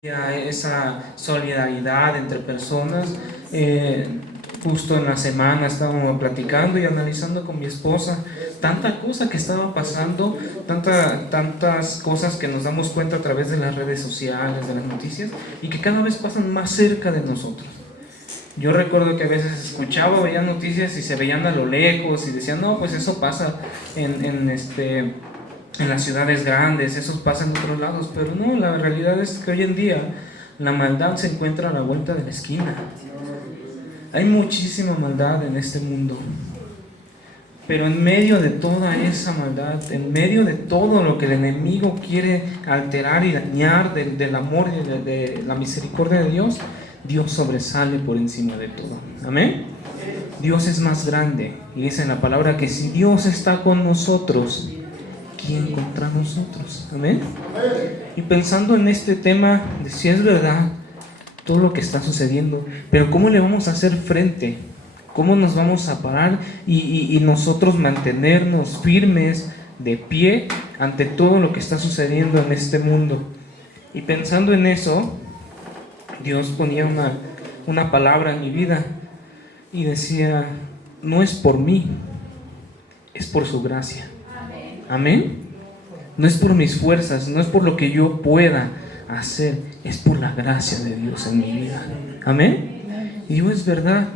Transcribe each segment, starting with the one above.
esa solidaridad entre personas. Justo en la semana estábamos platicando y analizando con mi esposa tanta cosa que estaba pasando, tantas cosas que nos damos cuenta a través de las redes sociales, de las noticias, y que cada vez pasan más cerca de nosotros. Yo recuerdo que a veces escuchaba, veía noticias y se veían a lo lejos y decían, no, pues eso pasa en las ciudades grandes, eso pasa en otros lados, pero no, la realidad es que hoy en día la maldad se encuentra a la vuelta de la esquina. Hay muchísima maldad en este mundo, pero en medio de toda esa maldad, en medio de todo lo que el enemigo quiere alterar y dañar del amor y de la misericordia de Dios, Dios sobresale por encima de todo. Amén. Dios es más grande, y dice en la palabra que si Dios está con nosotros, ¿quién contra nosotros? Amén. Y pensando en este tema de si es verdad todo lo que está sucediendo, pero ¿cómo le vamos a hacer frente? ¿Cómo nos vamos a parar y nosotros mantenernos firmes, de pie, ante todo lo que está sucediendo en este mundo? Y pensando en eso, Dios ponía una palabra en mi vida y decía, no es por mí, es por su gracia. Amén. No es por mis fuerzas, no es por lo que yo pueda hacer, es por la gracia de Dios en mi vida. Amén. Y digo, es verdad.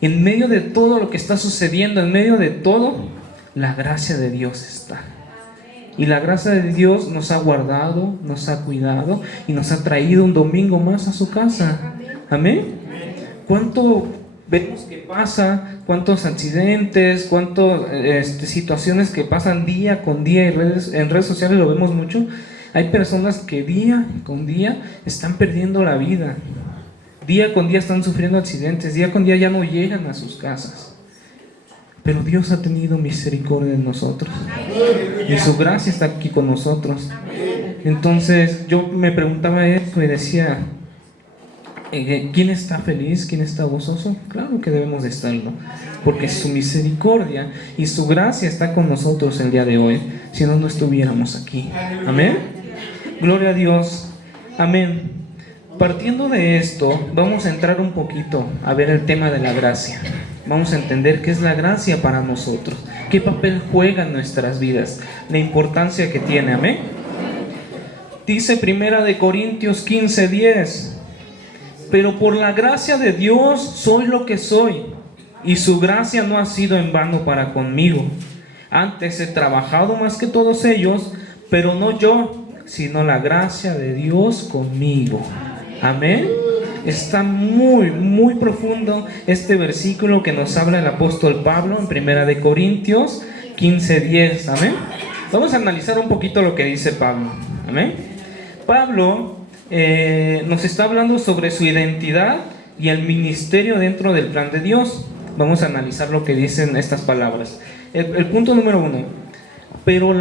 En medio de todo lo que está sucediendo, en medio de todo, la gracia de Dios está. Y la gracia de Dios nos ha guardado, nos ha cuidado y nos ha traído un domingo más a su casa. Amén. ¿Cuánto vemos que pasa? ¿Cuántos accidentes? ¿Cuántas situaciones que pasan día con día? En redes sociales lo vemos mucho. Hay personas que día con día están perdiendo la vida. Día con día están sufriendo accidentes. Día con día ya no llegan a sus casas. Pero Dios ha tenido misericordia de nosotros. Y su gracia está aquí con nosotros. Entonces yo me preguntaba esto y decía, ¿quién está feliz? ¿Quién está gozoso? Claro que debemos de estarlo, porque su misericordia y su gracia está con nosotros el día de hoy. Si no, no estuviéramos aquí. Amén. Gloria a Dios. Amén. Partiendo de esto, vamos a entrar un poquito a ver el tema de la gracia. Vamos a entender qué es la gracia para nosotros, qué papel juega en nuestras vidas, la importancia que tiene. Amén. Dice 1 Corintios 15:10: pero por la gracia de Dios soy lo que soy, y su gracia no ha sido en vano para conmigo. Antes he trabajado más que todos ellos, pero no yo, sino la gracia de Dios conmigo. Amén. Está muy profundo este versículo que nos habla el apóstol Pablo en 1 Corintios 15:10. Amén. Vamos a analizar un poquito lo que dice Pablo. Amén. Pablo nos está hablando sobre su identidad y el ministerio dentro del plan de Dios. Vamos a analizar lo que dicen estas palabras. El punto número 1: pero por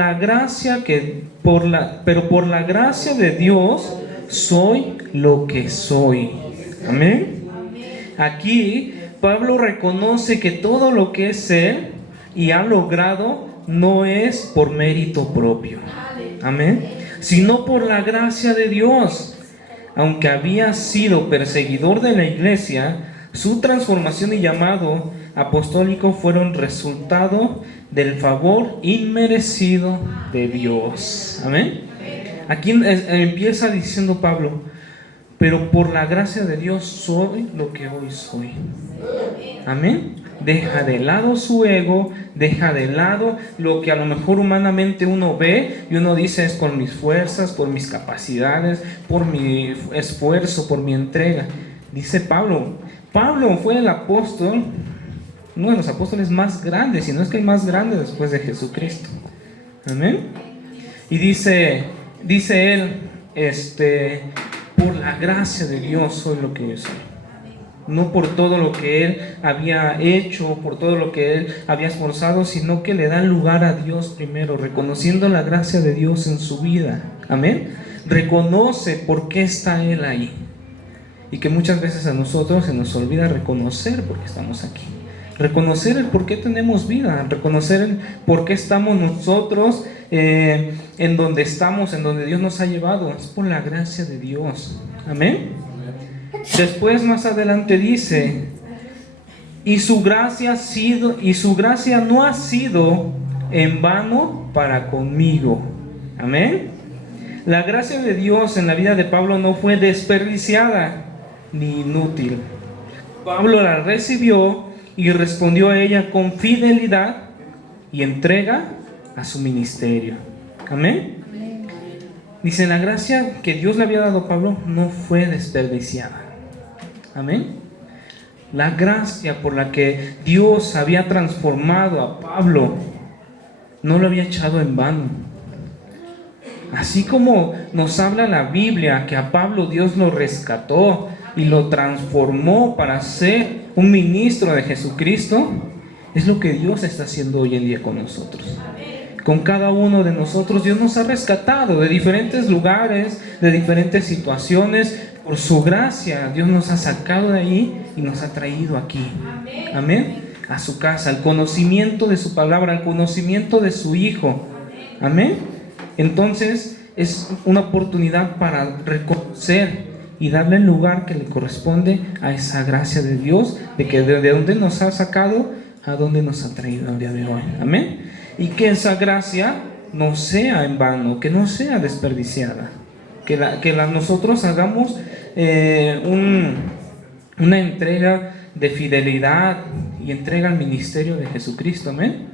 la gracia de Dios soy lo que soy. Amén. Aquí Pablo reconoce que todo lo que es él y ha logrado no es por mérito propio. Amén. Sino por la gracia de Dios. Aunque había sido perseguidor de la iglesia, su transformación y llamado apostólico fueron resultado del favor inmerecido de Dios. Amén. Aquí empieza diciendo Pablo, pero por la gracia de Dios soy lo que hoy soy. Amén. Deja de lado su ego, deja de lado lo que a lo mejor humanamente uno ve y uno dice es por mis fuerzas, por mis capacidades, por mi esfuerzo, por mi entrega. Dice Pablo fue el apóstol, uno de los apóstoles más grandes, si no es que el más grande después de Jesucristo. Amén. Y dice él, por la gracia de Dios soy lo que yo soy. No por todo lo que él había hecho, por todo lo que él había esforzado, sino que le da lugar a Dios primero, reconociendo la gracia de Dios en su vida. Amén. Reconoce por qué está él ahí. Y que muchas veces a nosotros se nos olvida reconocer por qué estamos aquí. reconocer el por qué tenemos vida, reconocer el por qué estamos nosotros en donde estamos, en donde Dios nos ha llevado. Es por la gracia de Dios. Amén. Después, más adelante dice: y su gracia no ha sido en vano para conmigo. Amén. La gracia de Dios en la vida de Pablo no fue desperdiciada ni inútil. Pablo la recibió y respondió a ella con fidelidad y entrega a su ministerio. Amén. Dice: la gracia que Dios le había dado a Pablo no fue desperdiciada. Amén. La gracia por la que Dios había transformado a Pablo no lo había echado en vano. Así como nos habla la Biblia que a Pablo Dios lo rescató y lo transformó para ser un ministro de Jesucristo, es lo que Dios está haciendo hoy en día con nosotros. Con cada uno de nosotros Dios nos ha rescatado de diferentes lugares, de diferentes situaciones. Por su gracia Dios nos ha sacado de ahí y nos ha traído aquí. Amén. A su casa, al conocimiento de su palabra, al conocimiento de su Hijo. Amén. Entonces es una oportunidad para reconocer y darle el lugar que le corresponde a esa gracia de Dios, de que de donde nos ha sacado a donde nos ha traído el día de hoy. Amén. Y que esa gracia no sea en vano, que no sea desperdiciada, que nosotros hagamos una entrega de fidelidad y entrega al ministerio de Jesucristo. Amén.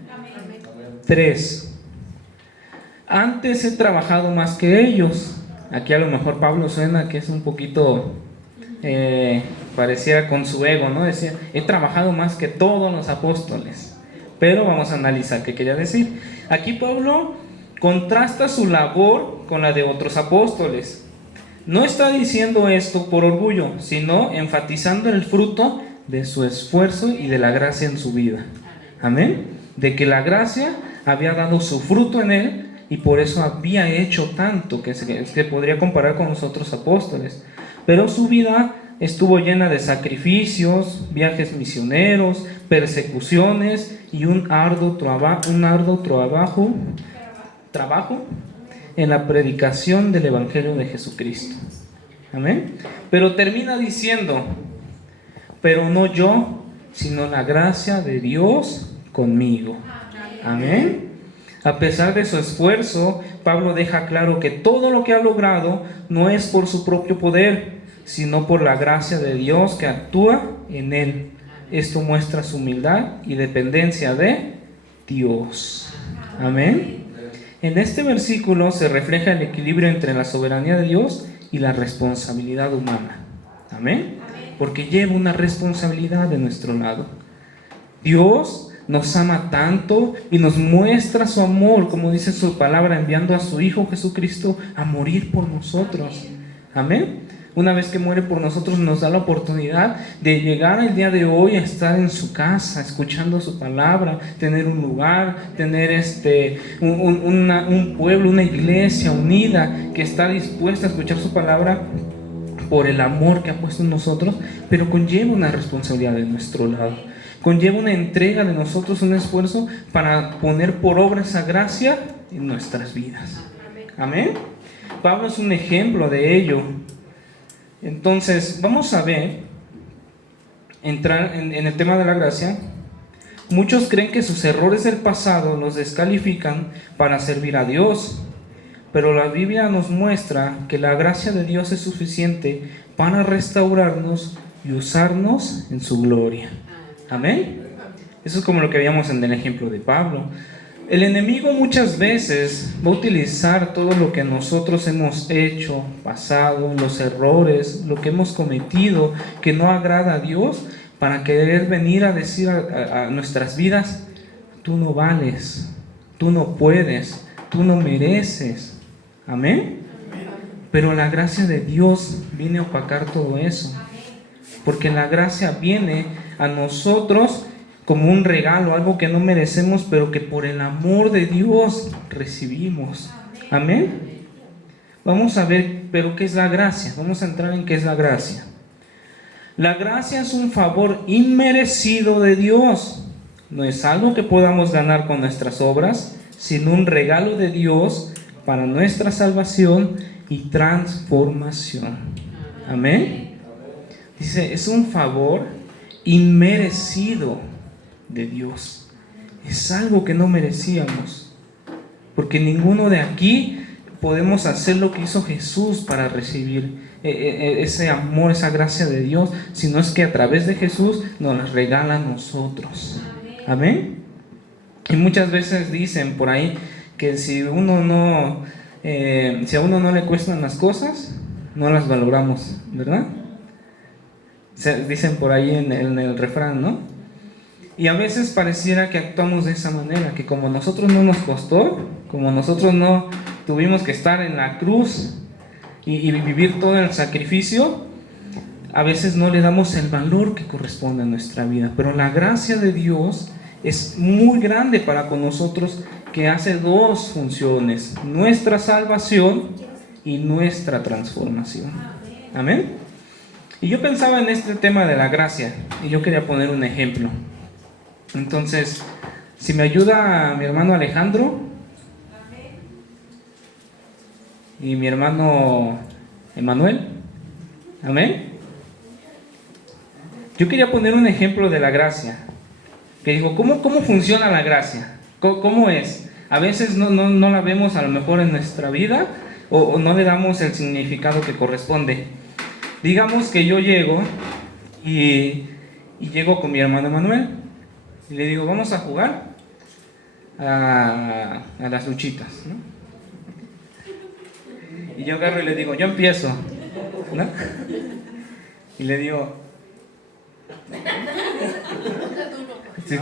3. Antes he trabajado más que ellos. Aquí a lo mejor Pablo suena que es un poquito pareciera con su ego, ¿no? Decía: he trabajado más que todos los apóstoles. Pero vamos a analizar qué quería decir. Aquí Pablo contrasta su labor con la de otros apóstoles. No está diciendo esto por orgullo, sino enfatizando el fruto de su esfuerzo y de la gracia en su vida. Amén. De que la gracia había dado su fruto en él y por eso había hecho tanto que podría comparar con los otros apóstoles. Pero su vida estuvo llena de sacrificios, viajes misioneros, persecuciones y un arduo trabajo en la predicación del Evangelio de Jesucristo. Amén. Pero termina diciendo: pero no yo, sino la gracia de Dios conmigo. Amén. A pesar de su esfuerzo, Pablo deja claro que todo lo que ha logrado no es por su propio poder, sino por la gracia de Dios que actúa en él. Esto muestra su humildad y dependencia de Dios. Amén. En este versículo se refleja el equilibrio entre la soberanía de Dios y la responsabilidad humana. Amén. Porque lleva una responsabilidad de nuestro lado. Dios nos ama tanto y nos muestra su amor, como dice su palabra, enviando a su Hijo Jesucristo a morir por nosotros. Amén. Una vez que muere por nosotros, nos da la oportunidad de llegar el día de hoy a estar en su casa, escuchando su palabra, tener un lugar, tener un pueblo, una iglesia unida que está dispuesta a escuchar su palabra por el amor que ha puesto en nosotros, pero conlleva una responsabilidad de nuestro lado. Conlleva una entrega de nosotros, un esfuerzo para poner por obra esa gracia en nuestras vidas. Amén. Pablo es un ejemplo de ello. Entonces, vamos a entrar en el tema de la gracia. Muchos creen que sus errores del pasado los descalifican para servir a Dios, pero la Biblia nos muestra que la gracia de Dios es suficiente para restaurarnos y usarnos en su gloria. Amén. Eso es como lo que veíamos en el ejemplo de Pablo. El enemigo muchas veces va a utilizar todo lo que nosotros hemos hecho, pasado, los errores, lo que hemos cometido que no agrada a Dios, para querer venir a decir a nuestras vidas: tú no vales, tú no puedes, tú no mereces. Amén. Pero la gracia de Dios viene a opacar todo eso, porque la gracia viene a nosotros como un regalo, algo que no merecemos, pero que por el amor de Dios recibimos. Amén. Vamos a ver, pero ¿qué es la gracia? Vamos a entrar en qué es la gracia. La gracia es un favor inmerecido de Dios. No es algo que podamos ganar con nuestras obras, sino un regalo de Dios para nuestra salvación y transformación. Amén. Dice, es un favor inmerecido de Dios. Es algo que no merecíamos, porque ninguno de aquí podemos hacer lo que hizo Jesús para recibir ese amor, esa gracia de Dios, sino es que a través de Jesús nos las regala a nosotros. Amén. Y muchas veces dicen por ahí que si a uno no le cuestan las cosas, no las valoramos, ¿verdad? Dicen por ahí en el refrán, ¿no? Y a veces pareciera que actuamos de esa manera, que como a nosotros no nos costó, como nosotros no tuvimos que estar en la cruz y vivir todo el sacrificio, a veces no le damos el valor que corresponde a nuestra vida. Pero la gracia de Dios es muy grande para con nosotros, que hace dos funciones: nuestra salvación y nuestra transformación. Amén. Y yo pensaba en este tema de la gracia, y yo quería poner un ejemplo. Entonces, si me ayuda mi hermano Alejandro y mi hermano Emanuel. Amén. Yo quería poner un ejemplo de la gracia. Que digo, ¿cómo funciona la gracia? ¿Cómo es? A veces no la vemos a lo mejor en nuestra vida, o no le damos el significado que corresponde. Digamos que yo llego y llego con mi hermano Emanuel y le digo, vamos a jugar a las luchitas, ¿no? Y yo agarro y le digo, yo empiezo, ¿no? Y le digo, sí,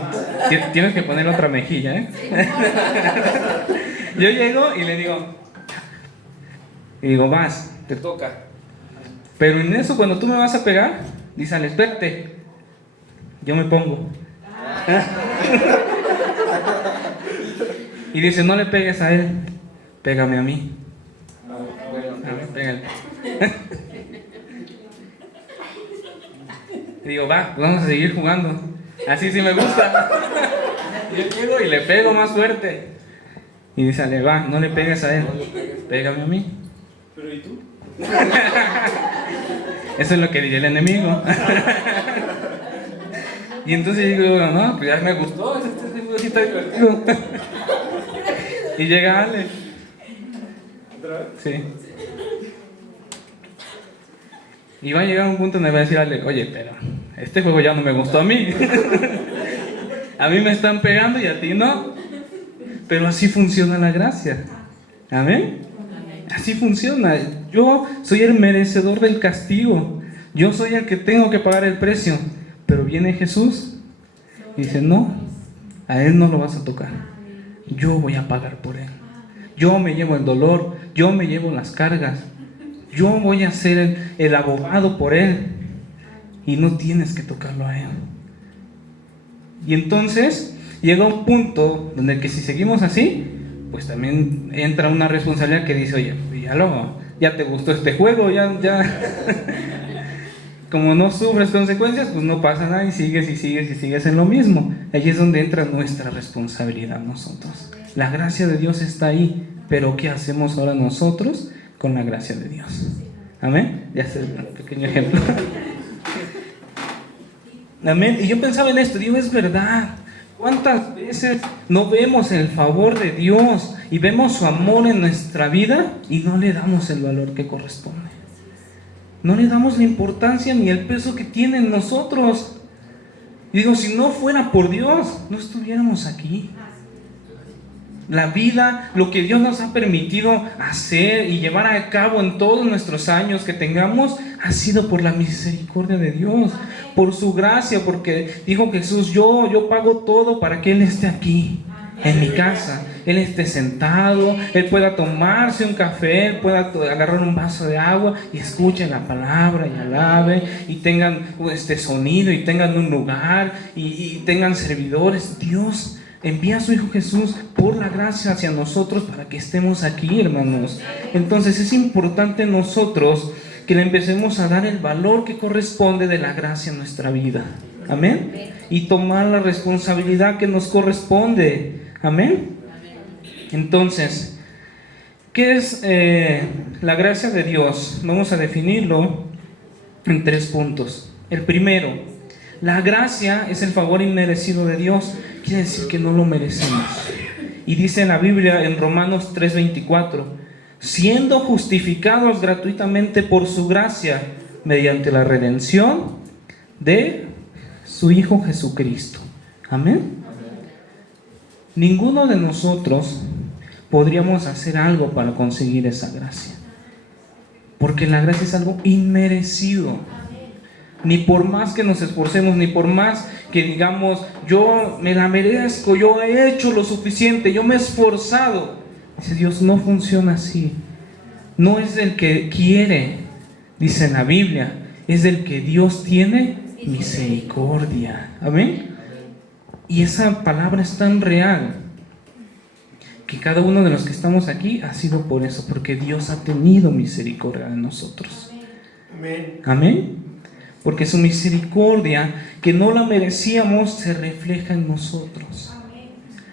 tienes que poner otra mejilla, ¿eh? Yo llego y le digo, vas, te toca. Pero en eso, cuando tú me vas a pegar, dice, espérate, yo me pongo. Y dice, no le pegues a él, pégame a mí. A ver, pégale. Y digo, va, pues vamos a seguir jugando. Así sí me gusta. Yo llego y le pego más fuerte. Y dice, ale, va, no le pegues a él, pégame a mí. ¿Pero y tú? Eso es lo que diría el enemigo. Y entonces digo, no, pues ya me gustó, este está divertido. Y llega Ale. ¿Otra vez? Sí. Y va a llegar un punto donde va a decir Ale, oye, pero este juego ya no me gustó a mí. A mí me están pegando y a ti no. Pero así funciona la gracia. Amén. Así funciona. Yo soy el merecedor del castigo. Yo soy el que tengo que pagar el precio. Pero viene Jesús y dice, no, a él no lo vas a tocar. Yo voy a pagar por él. Yo me llevo el dolor. Yo me llevo las cargas. Yo voy a ser el abogado por él. Y no tienes que tocarlo a él. Y entonces llega un punto donde que si seguimos así, pues también entra una responsabilidad que dice, oye, ya te gustó este juego, ya como no sufres consecuencias, pues no pasa nada y sigues en lo mismo. Allí es donde entra nuestra responsabilidad nosotros. La gracia de Dios está ahí, pero ¿qué hacemos ahora nosotros con la gracia de Dios? Amén. Ya es un pequeño ejemplo. Amén. Y yo pensaba en esto, digo, es verdad. ¿Cuántas veces no vemos el favor de Dios y vemos su amor en nuestra vida y no le damos el valor que corresponde? No le damos la importancia ni el peso que tiene en nosotros. Y digo, si no fuera por Dios, no estuviéramos aquí. La vida, lo que Dios nos ha permitido hacer y llevar a cabo en todos nuestros años que tengamos, ha sido por la misericordia de Dios, por su gracia, porque dijo Jesús, yo pago todo para que Él esté aquí, en mi casa. Él esté sentado, Él pueda tomarse un café, Él pueda agarrar un vaso de agua y escuchen la palabra y alaben y tengan este sonido y tengan un lugar y tengan servidores. Dios envía a su Hijo Jesús por la gracia hacia nosotros para que estemos aquí, hermanos. Entonces es importante nosotros que le empecemos a dar el valor que corresponde de la gracia en nuestra vida. Amén. Y tomar la responsabilidad que nos corresponde. Amén. Entonces, ¿qué es la gracia de Dios? Vamos a definirlo en 3 puntos. El primero, la gracia es el favor inmerecido de Dios. Quiere decir que no lo merecemos. Y dice en la Biblia, en Romanos 3:24, siendo justificados gratuitamente por su gracia, mediante la redención de su Hijo Jesucristo. Amén. Ninguno de nosotros podríamos hacer algo para conseguir esa gracia, porque la gracia es algo inmerecido. Ni por más que nos esforcemos, ni por más que digamos, yo me la merezco, yo he hecho lo suficiente, yo me he esforzado. Dice Dios, no funciona así. No es del que quiere, dice en la Biblia, es del que Dios tiene misericordia. Amén. Y esa palabra es tan real que cada uno de los que estamos aquí ha sido por eso, porque Dios ha tenido misericordia de nosotros. Amén. Amén. Porque su misericordia, que no la merecíamos, se refleja en nosotros.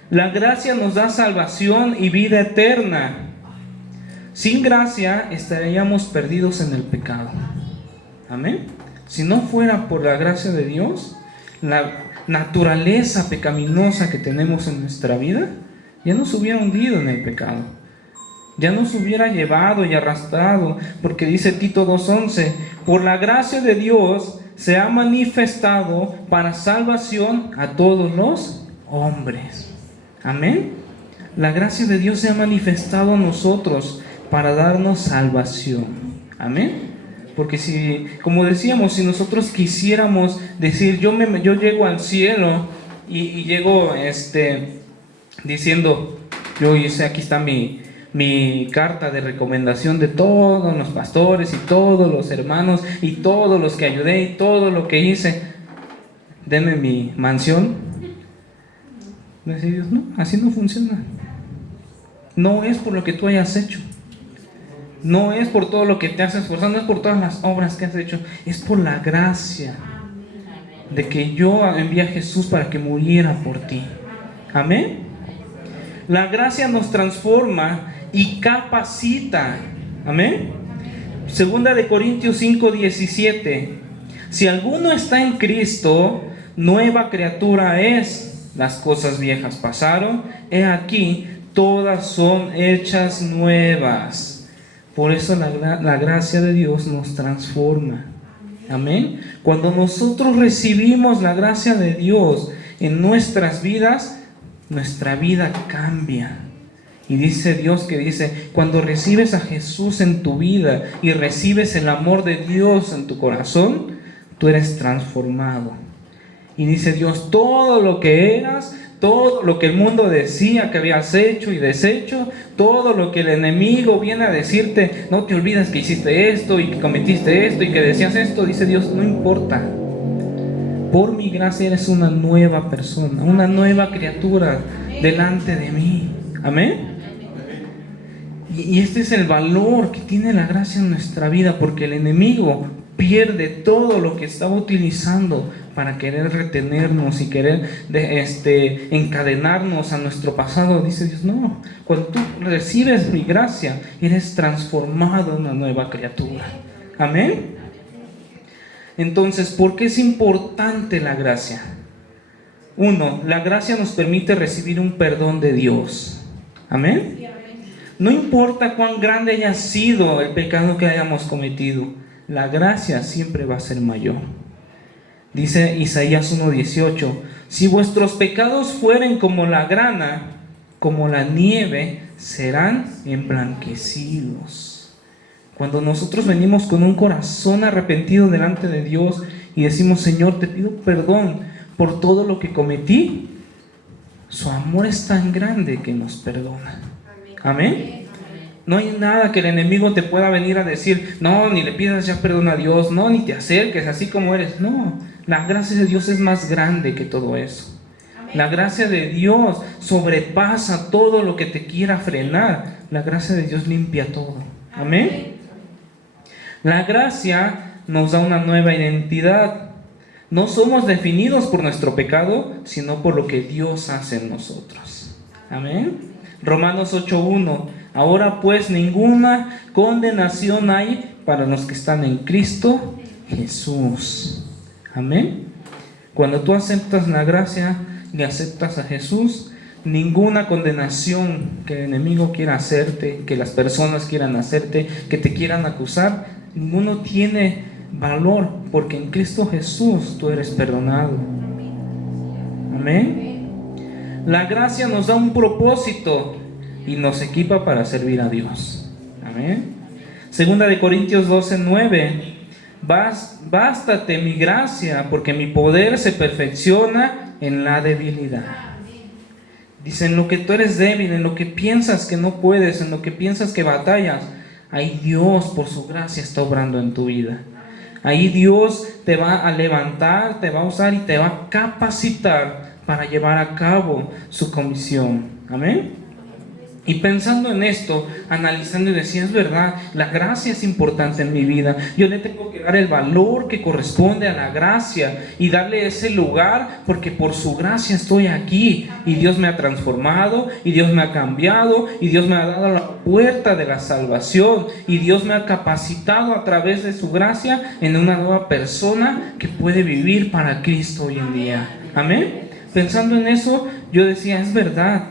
La gracia nos da salvación y vida eterna. Sin gracia estaríamos perdidos en el pecado. Amén. Si no fuera por la gracia de Dios, la naturaleza pecaminosa que tenemos en nuestra vida ya nos hubiera hundido en el pecado, ya nos hubiera llevado y arrastrado, porque dice Tito 2:11, por la gracia de Dios se ha manifestado para salvación a todos los hombres. Amén. La gracia de Dios se ha manifestado a nosotros para darnos salvación. Amén. Porque si, como decíamos, si nosotros quisiéramos decir, yo llego al cielo y llego diciendo, yo hice, aquí está mi carta de recomendación de todos los pastores y todos los hermanos y todos los que ayudé y todo lo que hice, denme mi mansión. Decir Dios, no, así no funciona. No es por lo que tú hayas hecho, no es por todo lo que te has esforzado, no es por todas las obras que has hecho, es por la gracia de que yo envié a Jesús para que muriera por ti. Amén. La gracia nos transforma y capacita. Amén. Segunda de Corintios 5:17. Si alguno está en Cristo, nueva criatura es. Las cosas viejas pasaron, he aquí, todas son hechas nuevas. Por eso la gracia de Dios nos transforma. Amén. Cuando nosotros recibimos la gracia de Dios en nuestras vidas, nuestra vida cambia. Y dice Dios que dice, cuando recibes a Jesús en tu vida y recibes el amor de Dios en tu corazón, tú eres transformado. Y dice Dios, todo lo que eras, todo lo que el mundo decía que habías hecho y deshecho, todo lo que el enemigo viene a decirte, no te olvidas que hiciste esto y que cometiste esto y que decías esto, dice Dios, no importa. Por mi gracia eres una nueva persona, una nueva criatura delante de mí. Amén. Y este es el valor que tiene la gracia en nuestra vida, porque el enemigo pierde todo lo que estaba utilizando para querer retenernos y querer encadenarnos a nuestro pasado. Dice Dios, no, cuando tú recibes mi gracia, eres transformado en una nueva criatura. Amén. Entonces, ¿por qué es importante la gracia? 1, la gracia nos permite recibir un perdón de Dios. Amén. No importa cuán grande haya sido el pecado que hayamos cometido, la gracia siempre va a ser mayor. Dice Isaías 1:18, si vuestros pecados fueren como la grana, como la nieve, serán emblanquecidos. Cuando nosotros venimos con un corazón arrepentido delante de Dios y decimos, Señor, te pido perdón por todo lo que cometí, su amor es tan grande que nos perdona. Amén. No hay nada que el enemigo te pueda venir a decir, no, ni le pidas ya perdón a Dios, no, ni te acerques así como eres. No, la gracia de Dios es más grande que todo eso. La gracia de Dios sobrepasa todo lo que te quiera frenar. La gracia de Dios limpia todo. Amén. La gracia nos da una nueva identidad. No somos definidos por nuestro pecado, sino por lo que Dios hace en nosotros. Amén. Romanos 8:1. Ahora pues ninguna condenación hay para los que están en Cristo Jesús. Amén. Cuando tú aceptas la gracia y aceptas a Jesús, ninguna condenación que el enemigo quiera hacerte, que las personas quieran hacerte, que te quieran acusar, ninguno tiene valor, porque en Cristo Jesús tú eres perdonado. Amén. La gracia nos da un propósito y nos equipa para servir a Dios. Amén. Segunda de Corintios 12:9. Bástate mi gracia, porque mi poder se perfecciona en la debilidad. Dice, en lo que tú eres débil, en lo que piensas que no puedes, en lo que piensas que batallas, ahí Dios por su gracia está obrando en tu vida. Ahí Dios te va a levantar, te va a usar y te va a capacitar para llevar a cabo su comisión. Amén. Y pensando en esto, analizando y decía, es verdad, la gracia es importante en mi vida. Yo le tengo que dar el valor que corresponde a la gracia y darle ese lugar, porque por su gracia estoy aquí y Dios me ha transformado y Dios me ha cambiado y Dios me ha dado la puerta de la salvación y Dios me ha capacitado a través de su gracia en una nueva persona que puede vivir para Cristo hoy en día. Amén. Pensando en eso, yo decía, es verdad.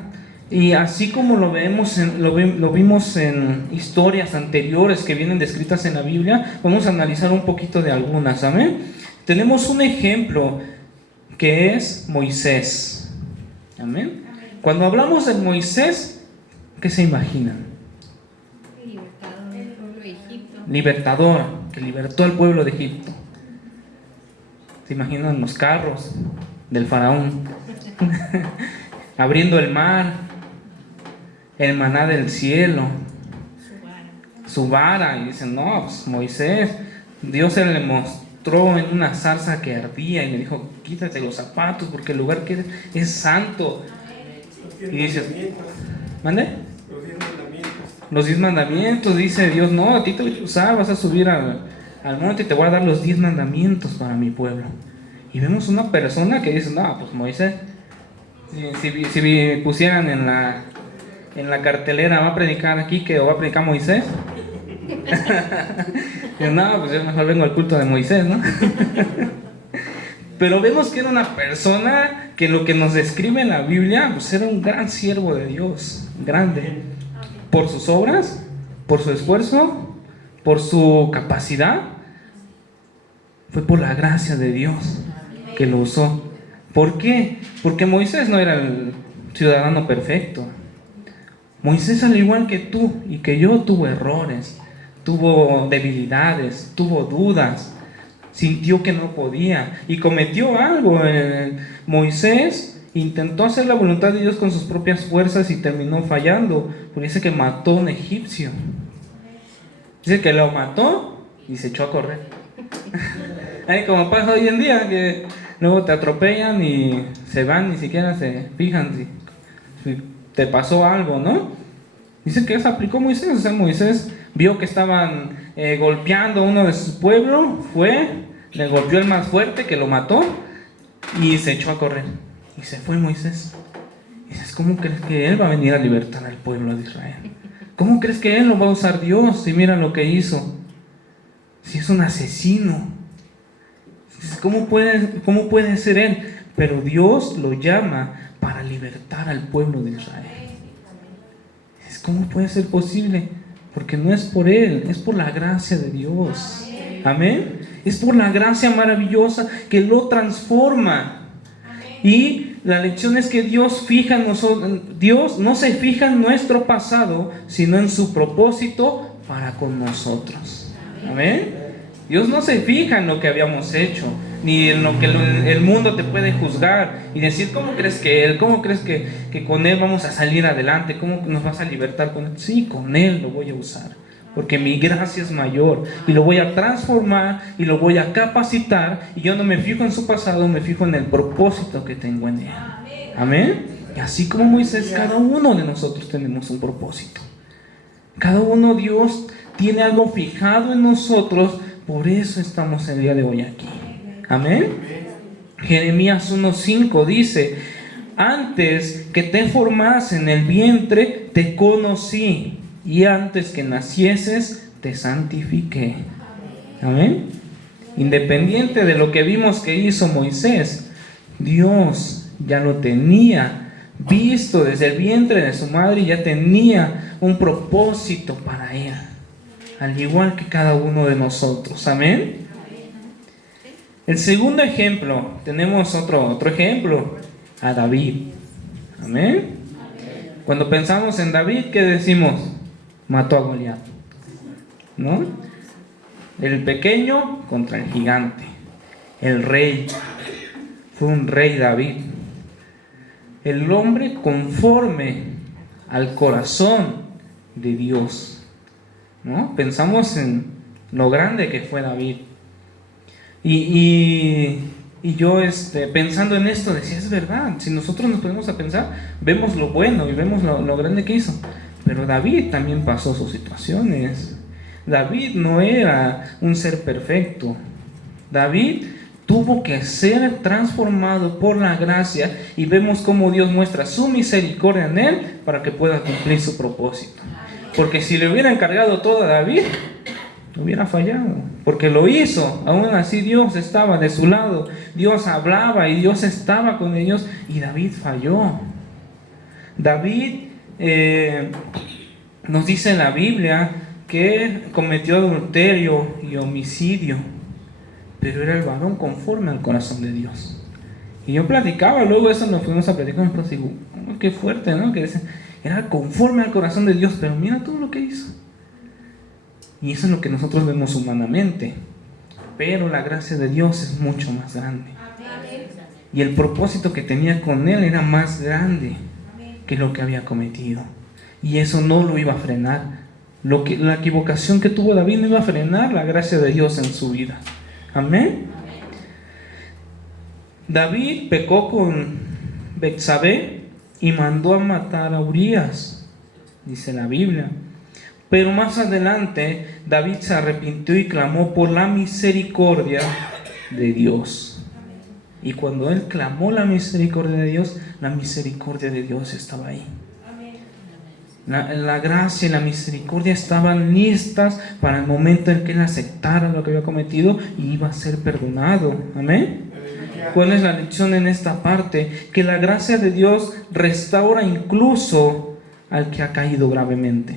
Y así como lo vimos en historias anteriores que vienen descritas en la Biblia, vamos a analizar un poquito de algunas. Amén. Tenemos un ejemplo que es Moisés. Amén. Cuando hablamos de Moisés, ¿qué se imaginan? Libertador del pueblo de Egipto. Libertador, que libertó al pueblo de Egipto. ¿Se imaginan los carros del faraón? Abriendo el mar, el maná del cielo, su vara. Y dicen, no, pues Moisés, Dios se le mostró en una zarza que ardía y le dijo, quítate los zapatos porque el lugar que es santo. Y dice, ¿mande? Los 10 mandamientos, dice Dios, no, a ti te voy a usar, vas a subir al monte y te voy a dar los 10 mandamientos para mi pueblo. Y vemos una persona que dice, no, pues Moisés, si pusieran en la cartelera, va a predicar aquí que va a predicar Moisés. No, pues yo mejor vengo al culto de Moisés, ¿no? Pero vemos que era una persona que lo que nos describe en la Biblia, pues era un gran siervo de Dios, grande, por sus obras, por su esfuerzo, por su capacidad. Fue por la gracia de Dios que lo usó. ¿Por qué? Porque Moisés no era el ciudadano perfecto. Moisés, al igual que tú y que yo, tuvo errores, tuvo debilidades, tuvo dudas, sintió que no podía y cometió algo. Moisés intentó hacer la voluntad de Dios con sus propias fuerzas y terminó fallando, porque dice que mató a un egipcio. Dice que lo mató y se echó a correr. Ahí como pasa hoy en día, que luego te atropellan y se van, ni siquiera se fijan si te pasó algo, ¿no? Dice que eso aplicó Moisés. O sea, Moisés vio que estaban golpeando a uno de su pueblo, le golpeó el más fuerte, que lo mató, y se echó a correr. Y se fue Moisés. Y dices, ¿cómo crees que él va a venir a libertar al pueblo de Israel? ¿Cómo crees que él lo va a usar Dios? Si mira lo que hizo. Si es un asesino. ¿Cómo puede ser él? Pero Dios lo llama para libertar al pueblo de Israel. ¿Cómo puede ser posible? Porque no es por él, es por la gracia de Dios. Amén. Es por la gracia maravillosa que lo transforma. Y la lección es que Dios no se fija en nuestro pasado, sino en su propósito para con nosotros. Amén. Dios no se fija en lo que habíamos hecho, ni en lo que el mundo te puede juzgar y decir, ¿cómo crees que con Él vamos a salir adelante? ¿Cómo nos vas a libertar con Él? Sí, con Él lo voy a usar, porque mi gracia es mayor y lo voy a transformar y lo voy a capacitar, y yo no me fijo en su pasado, me fijo en el propósito que tengo en Él. Amén. Y así como Moisés, cada uno de nosotros tenemos un propósito. Cada uno, Dios tiene algo fijado en nosotros, por eso estamos el día de hoy aquí. Amén. Jeremías 1:5 dice: antes que te formase en el vientre, te conocí, y antes que nacieses, te santifiqué. Amén. Independiente de lo que vimos que hizo Moisés, Dios ya lo tenía visto desde el vientre de su madre y ya tenía un propósito para él, al igual que cada uno de nosotros. Amén. El segundo ejemplo, tenemos otro ejemplo, a David. Amén. Cuando pensamos en David, ¿qué decimos? Mató a Goliat, ¿no? El pequeño contra el gigante. El rey. Fue un rey David. El hombre conforme al corazón de Dios, ¿no? Pensamos en lo grande que fue David. Y yo pensando en esto decía, es verdad, si nosotros nos ponemos a pensar, vemos lo bueno y vemos lo grande que hizo. Pero David también pasó sus situaciones. David no era un ser perfecto. David tuvo que ser transformado por la gracia, y vemos cómo Dios muestra su misericordia en él para que pueda cumplir su propósito. Porque si le hubiera encargado todo a David, hubiera fallado, porque lo hizo. Aún así Dios estaba de su lado, Dios hablaba y Dios estaba con ellos, y David falló. David nos dice en la Biblia que cometió adulterio y homicidio, pero era el varón conforme al corazón de Dios. Y yo platicaba, luego eso nos fuimos a platicar, y digo, qué fuerte, ¿no? Que era conforme al corazón de Dios, pero mira todo lo que hizo. Y eso es lo que nosotros vemos humanamente, pero la gracia de Dios es mucho más grande. Y el propósito que tenía con él era más grande que lo que había cometido, y eso no lo iba a frenar. La equivocación que tuvo David no iba a frenar la gracia de Dios en su vida. Amén. David pecó con Betsabé y mandó a matar a Urías, dice la Biblia. Pero más adelante David se arrepintió y clamó por la misericordia de Dios. Y cuando él clamó la misericordia de Dios, la misericordia de Dios estaba ahí. La gracia y la misericordia estaban listas para el momento en que él aceptara lo que había cometido y iba a ser perdonado. Amén. ¿Cuál es la lección en esta parte? Que la gracia de Dios restaura incluso al que ha caído gravemente.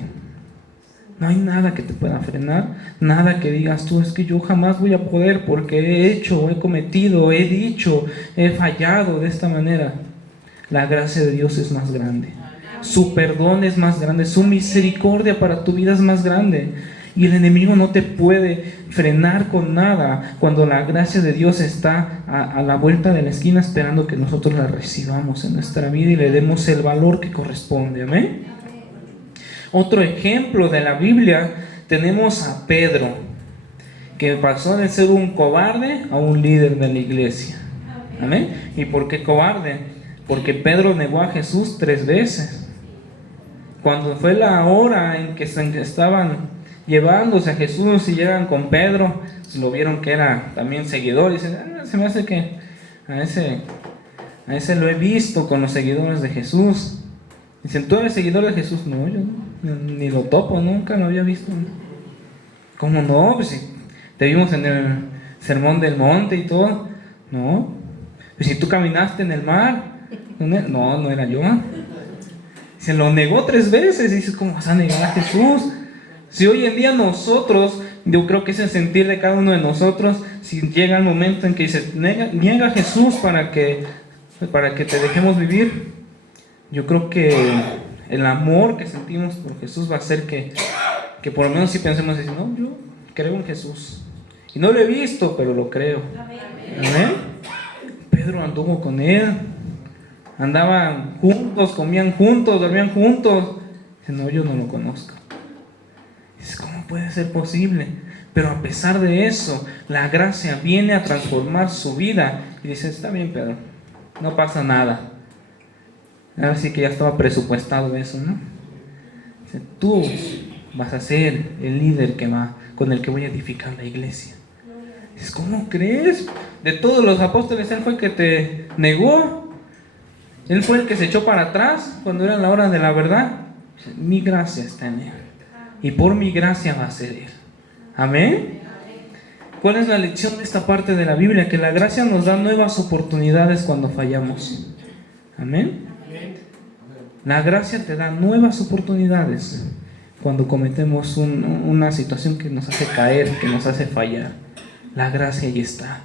No hay nada que te pueda frenar, nada que digas tú, es que yo jamás voy a poder porque he hecho, he cometido, he dicho, he fallado de esta manera. La gracia de Dios es más grande. Su perdón es más grande, su misericordia para tu vida es más grande, y el enemigo no te puede frenar con nada cuando la gracia de Dios está a la vuelta de la esquina, esperando que nosotros la recibamos en nuestra vida y le demos el valor que corresponde. Amén. Otro ejemplo de la Biblia tenemos a Pedro, que pasó de ser un cobarde a un líder de la iglesia. Amén. ¿Y por qué cobarde? Porque Pedro negó a Jesús 3 veces. Cuando fue la hora en que estaban llevándose a Jesús y llegan con Pedro, lo vieron que era también seguidor, y dicen, se me hace que a ese lo he visto con los seguidores de Jesús. Dicen, ¿tú eres seguidor de Jesús? No, yo ni lo topo, nunca lo había visto. ¿Cómo no? Pues si te vimos en el sermón del monte y todo. No, pues si tú caminaste en el mar. No era yo. Se lo negó 3 veces. Y dices, ¿cómo vas a negar a Jesús? Si hoy en día nosotros, yo creo que es el sentir de cada uno de nosotros, si llega el momento en que dices, niega a Jesús para que te dejemos vivir, yo creo que el amor que sentimos por Jesús va a hacer que por lo menos si pensemos así, no, yo creo en Jesús. Y no lo he visto, pero lo creo. Amén. Pedro anduvo con él. Andaban juntos, comían juntos, dormían juntos. Dice, no, yo no lo conozco. Dice, ¿cómo puede ser posible? Pero a pesar de eso, la gracia viene a transformar su vida. Y dice, está bien, Pedro, no pasa nada. Ahora sí que ya estaba presupuestado eso, ¿no? Dice, tú vas a ser el líder con el que voy a edificar la iglesia. Dices, ¿cómo crees? De todos los apóstoles, él fue el que te negó. Él fue el que se echó para atrás cuando era la hora de la verdad. Mi gracia está en él. Y por mi gracia va a ser él. Amén. ¿Cuál es la lección de esta parte de la Biblia? Que la gracia nos da nuevas oportunidades cuando fallamos. Amén. La gracia te da nuevas oportunidades cuando cometemos una situación que nos hace caer, que nos hace fallar. La gracia ahí está.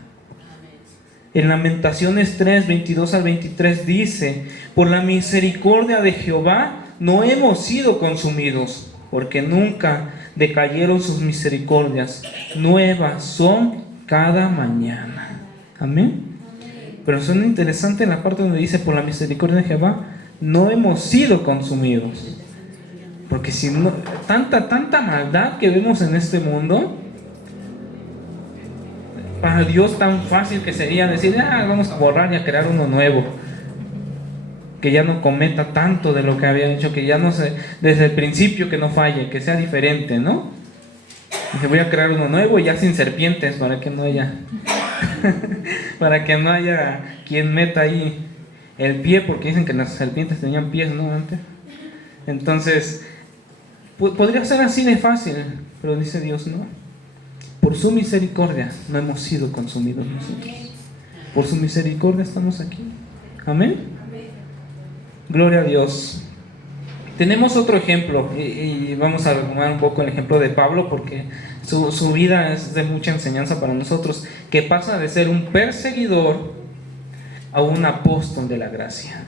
En Lamentaciones 3, 22 al 23 dice: por la misericordia de Jehová no hemos sido consumidos, porque nunca decayeron sus misericordias, nuevas son cada mañana. Amén. Pero suena interesante en la parte donde dice: por la misericordia de Jehová no hemos sido consumidos. Porque si no, tanta maldad que vemos en este mundo, para Dios tan fácil que sería decir: vamos a borrar y a crear uno nuevo, que ya no cometa tanto de lo que había hecho, que ya no se, desde el principio que no falle, que sea diferente, ¿no? Dije, voy a crear uno nuevo y ya sin serpientes, para que no haya para que no haya quien meta ahí el pie, porque dicen que las serpientes tenían pies, ¿no? Antes. Entonces, podría ser así de fácil, pero dice Dios, no. Por su misericordia no hemos sido consumidos nosotros. Por su misericordia estamos aquí. Amén. Gloria a Dios. Tenemos otro ejemplo y vamos a tomar un poco el ejemplo de Pablo, porque su vida es de mucha enseñanza para nosotros, que pasa de ser un perseguidor a un apóstol de la gracia.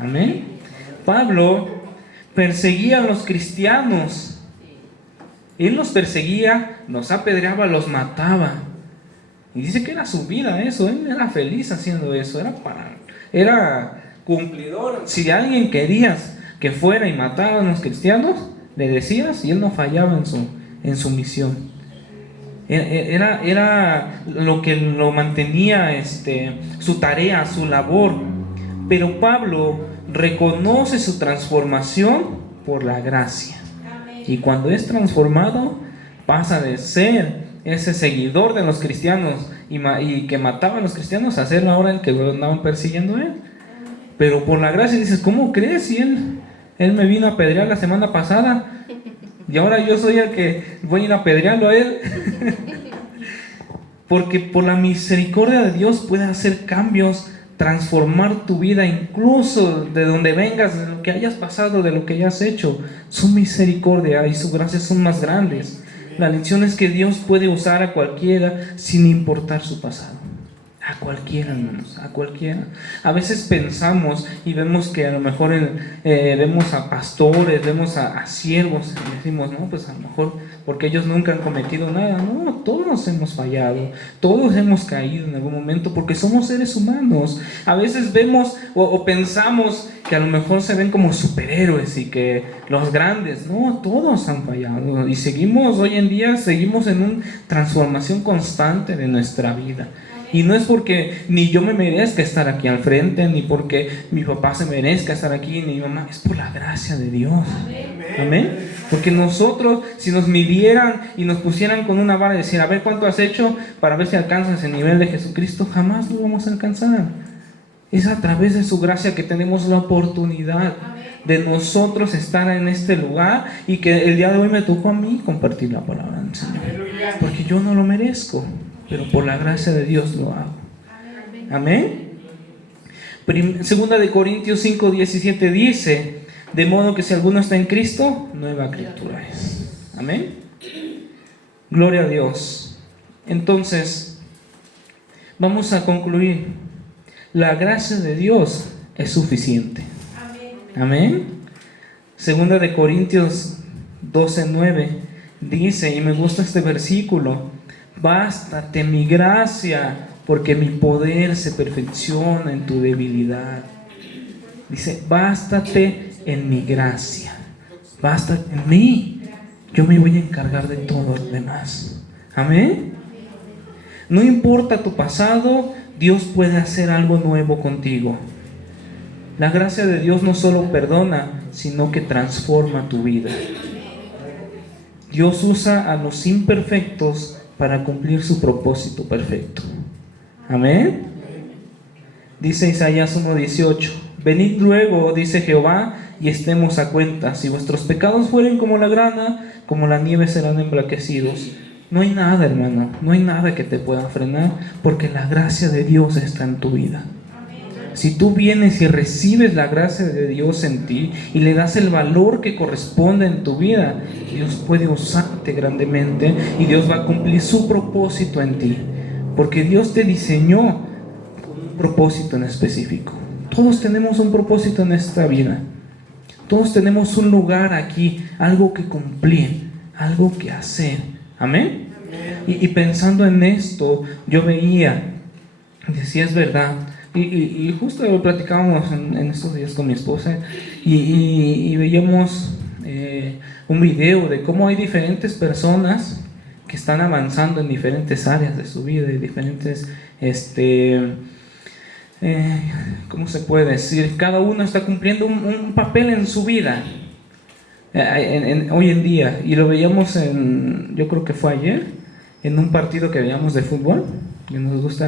Amén. Pablo perseguía a los cristianos. Él los perseguía, los apedreaba, los mataba. Y dice que era su vida eso. Él era feliz haciendo eso. Era cumplidor. Si alguien querías que fuera y matara a los cristianos, le decías, y él no fallaba en su misión. Era lo que lo mantenía, su tarea, su labor. Pero Pablo reconoce su transformación por la gracia. Y cuando es transformado, pasa de ser ese seguidor de los cristianos y que mataba a los cristianos a ser ahora el que lo andaban persiguiendo a él. Pero por la gracia dices, ¿cómo crees? Si él me vino a apedrear la semana pasada y ahora yo soy el que voy a ir a apedrearlo a él. Porque por la misericordia de Dios puede hacer cambios, transformar tu vida, incluso de donde vengas, de lo que hayas pasado, de lo que hayas hecho. Su misericordia y su gracia son más grandes. La lección es que Dios puede usar a cualquiera sin importar su pasado. A cualquiera, hermanos, a cualquiera. A veces pensamos y vemos que a lo mejor vemos a pastores, vemos a siervos y decimos, no, pues a lo mejor porque ellos nunca han cometido nada. No, todos hemos fallado, todos hemos caído en algún momento porque somos seres humanos. A veces vemos o pensamos que a lo mejor se ven como superhéroes y que los grandes, no, todos han fallado y hoy en día seguimos en una transformación constante de nuestra vida. Y no es porque ni yo me merezca estar aquí al frente, ni porque mi papá se merezca estar aquí, ni mi mamá, es por la gracia de Dios. Amén. Porque nosotros, si nos midieran y nos pusieran con una vara y decir, a ver cuánto has hecho para ver si alcanzas el nivel de Jesucristo, jamás lo vamos a alcanzar. Es a través de su gracia que tenemos la oportunidad de nosotros estar en este lugar y que el día de hoy me tocó a mí compartir la palabra del Señor. Porque yo no lo merezco, pero por la gracia de Dios lo hago. Amén. Segunda de Corintios 5:17 dice: de modo que si alguno está en Cristo, nueva criatura es. Amén. Gloria a Dios. Entonces, vamos a concluir. La gracia de Dios es suficiente. Amén. Segunda de Corintios 12:9 dice, y me gusta este versículo: bástate mi gracia, porque mi poder se perfecciona en tu debilidad. Dice, bástate en mi gracia, bástate en mí, yo me voy a encargar de todo lo demás. Amén. No importa tu pasado, Dios puede hacer algo nuevo contigo. La gracia de Dios no solo perdona, sino que transforma tu vida. Dios usa a los imperfectos para cumplir su propósito perfecto. Amén. Dice Isaías 1:18: venid luego, dice Jehová, y estemos a cuenta. Si vuestros pecados fueren como la grana, como la nieve serán emblanquecidos. No hay nada, hermano, no hay nada que te pueda frenar, porque la gracia de Dios está en tu vida. Si tú vienes y recibes la gracia de Dios en ti y le das el valor que corresponde en tu vida, Dios puede usarte grandemente y Dios va a cumplir su propósito en ti, porque Dios te diseñó con un propósito en específico. Todos tenemos un propósito en esta vida. Todos tenemos un lugar aquí, algo que cumplir, algo que hacer. Amén. Y pensando en esto, yo veía, decía, es verdad. Y justo lo platicábamos en estos días con mi esposa y veíamos un video de cómo hay diferentes personas que están avanzando en diferentes áreas de su vida y diferentes, ¿cómo se puede decir? Cada uno está cumpliendo un papel en su vida hoy en día. Y lo veíamos yo creo que fue ayer, en un partido que veíamos de fútbol, que nos gusta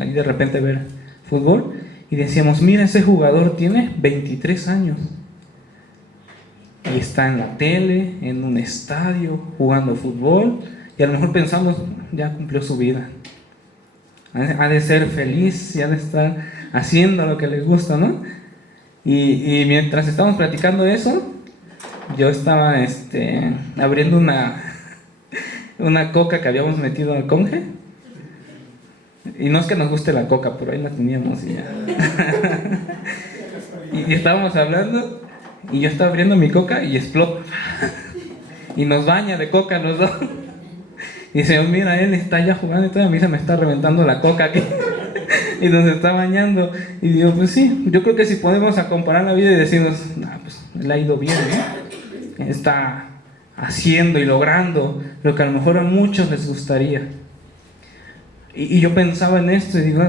ahí de repente ver fútbol, y decíamos, mira, ese jugador tiene 23 años y está en la tele, en un estadio, jugando fútbol, y a lo mejor pensamos, ya cumplió su vida, ha de ser feliz y ha de estar haciendo lo que le gusta, ¿no? Y mientras estábamos platicando eso, yo estaba abriendo una coca que habíamos metido al conge. Y no es que nos guste la coca, pero ahí la teníamos y ya. y estábamos hablando, y yo estaba abriendo mi coca y explota. Y nos baña de coca los dos. Y dice, mira, él está ya jugando y todavía a mí se me está reventando la coca aquí. Y nos está bañando. Y digo, pues sí, yo creo que si podemos comparar la vida y decirnos, pues le ha ido bien, ¿no? Está haciendo y logrando lo que a lo mejor a muchos les gustaría. Y yo pensaba en esto y digo,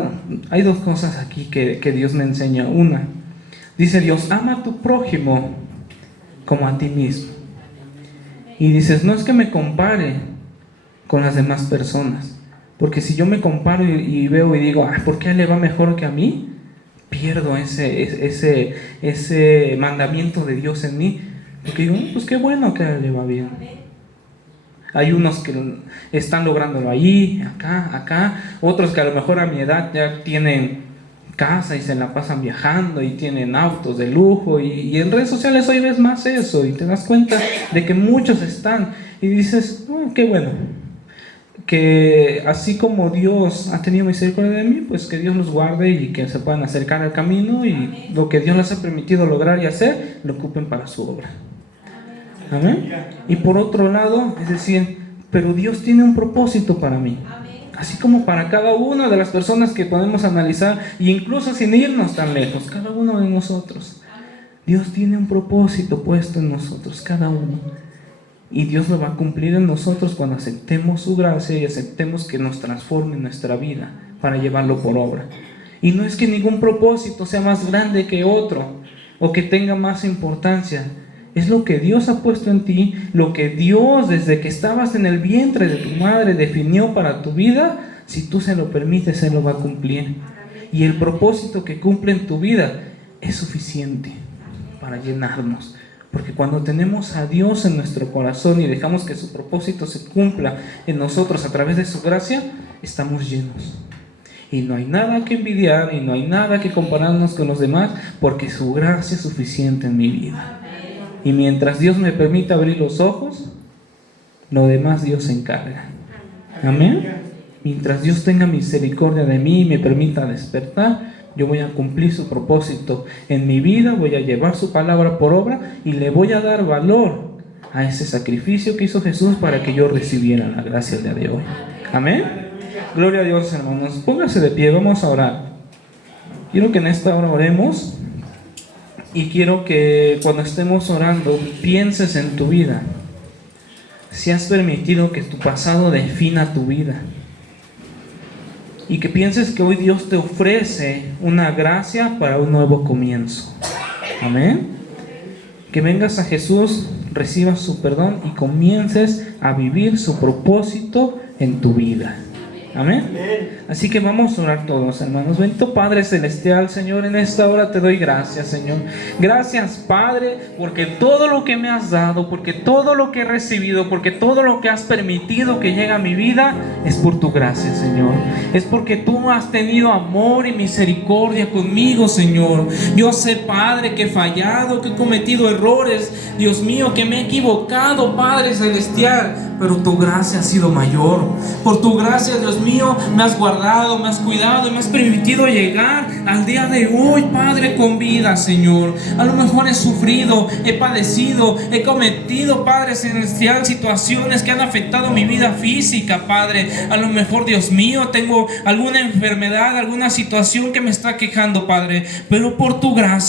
hay dos cosas aquí que Dios me enseña. Una, dice Dios, ama a tu prójimo como a ti mismo. Y dices, no es que me compare con las demás personas, porque si yo me comparo y veo y digo, ¿por qué a él le va mejor que a mí? Pierdo ese mandamiento de Dios en mí, porque digo, pues qué bueno que a él le va bien. Hay unos que están lográndolo ahí, acá, otros que a lo mejor a mi edad ya tienen casa y se la pasan viajando y tienen autos de lujo, y en redes sociales hoy ves más eso y te das cuenta de que muchos están y dices, qué bueno, que así como Dios ha tenido misericordia de mí, pues que Dios los guarde y que se puedan acercar al camino y lo que Dios les ha permitido lograr y hacer, lo ocupen para su obra. Amén. Y por otro lado, es decir, pero Dios tiene un propósito para mí, así como para cada una de las personas que podemos analizar, e incluso sin irnos tan lejos, cada uno de nosotros. Dios tiene un propósito puesto en nosotros, cada uno, y Dios lo va a cumplir en nosotros cuando aceptemos su gracia y aceptemos que nos transforme nuestra vida para llevarlo por obra. Y no es que ningún propósito sea más grande que otro o que tenga más importancia. Es lo que Dios ha puesto en ti, lo que Dios desde que estabas en el vientre de tu madre definió para tu vida. Si tú se lo permites, Él lo va a cumplir. Y el propósito que cumple en tu vida es suficiente para llenarnos. Porque cuando tenemos a Dios en nuestro corazón y dejamos que su propósito se cumpla en nosotros a través de su gracia, estamos llenos. Y no hay nada que envidiar y no hay nada que compararnos con los demás, porque su gracia es suficiente en mi vida. Y mientras Dios me permita abrir los ojos, lo demás Dios se encarga. Amén. Mientras Dios tenga misericordia de mí y me permita despertar, yo voy a cumplir su propósito en mi vida, voy a llevar su palabra por obra y le voy a dar valor a ese sacrificio que hizo Jesús para que yo recibiera la gracia el día de hoy. Amén. Gloria a Dios, hermanos. Pónganse de pie, vamos a orar. Quiero que en esta hora oremos. Y quiero que cuando estemos orando pienses en tu vida. Si has permitido que tu pasado defina tu vida. Y que pienses que hoy Dios te ofrece una gracia para un nuevo comienzo. Amén. Que vengas a Jesús, recibas su perdón y comiences a vivir su propósito en tu vida. Amén. Así que vamos a orar todos, hermanos. Bendito Padre Celestial, Señor, en esta hora te doy gracias, Señor. Gracias, Padre, porque todo lo que me has dado, porque todo lo que he recibido, porque todo lo que has permitido que llegue a mi vida, es por tu gracia, Señor. Es porque tú has tenido amor y misericordia conmigo, Señor. Yo sé, Padre, que he fallado, que he cometido errores, Dios mío, que me he equivocado, Padre Celestial, pero tu gracia ha sido mayor. Por tu gracia, Dios mío, me has guardado, me has cuidado y me has permitido llegar al día de hoy, Padre, con vida, Señor. A lo mejor he sufrido, he padecido, he cometido, Padre Celestial, situaciones que han afectado mi vida física, Padre. A lo mejor, Dios mío, tengo alguna enfermedad, alguna situación que me está quejando, Padre, pero por tu gracia,